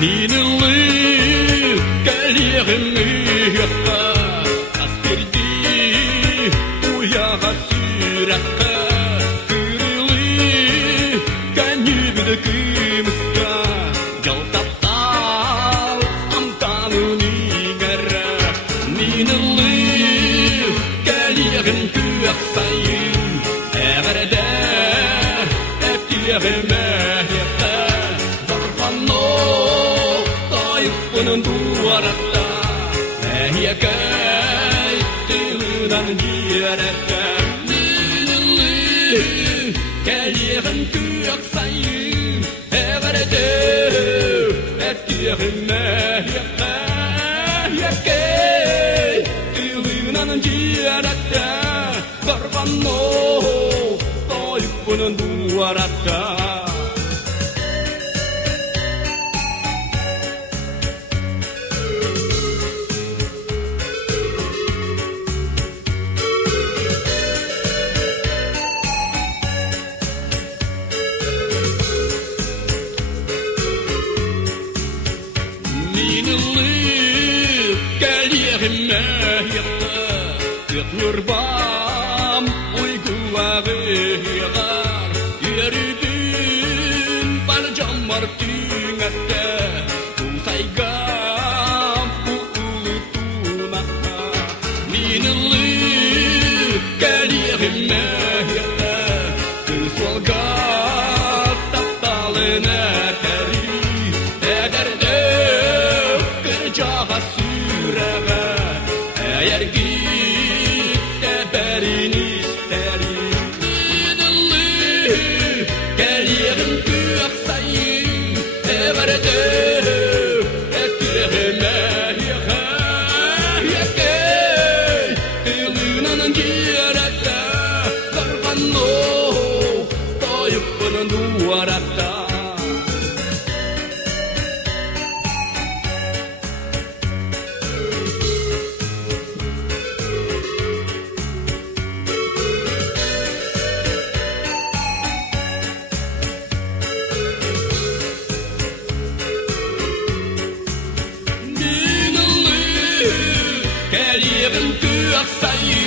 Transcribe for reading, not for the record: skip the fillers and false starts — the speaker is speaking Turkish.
Minulli kalirmiyakka aspirdi uyaga sürakka kırılı kanybıda kımıska jaltaptal amtanuni gara Minulli kalirin kıyak sayın everede ettirme Bunun duvarata Ehiyakay Tığınan giyerete Minulli Kalirin kıyak sayın Everede Ettirme Ehiyakay Tığınan giyerete Karvanno Toyup bunun duvarata Minulli kalirme yakta Yatnurbam uyguları yagar Yeribin parcam martinette Kusaygam uulutuna Minulli kalirme yakta Kısvalga taptalına kari Ederde Jaha suraga ayargi teberini steri Minulli kalirin kıyak sayın everede ettirme yakay kılınan girete karvanno toyup bunun duvarata Kalirin kıyak sayın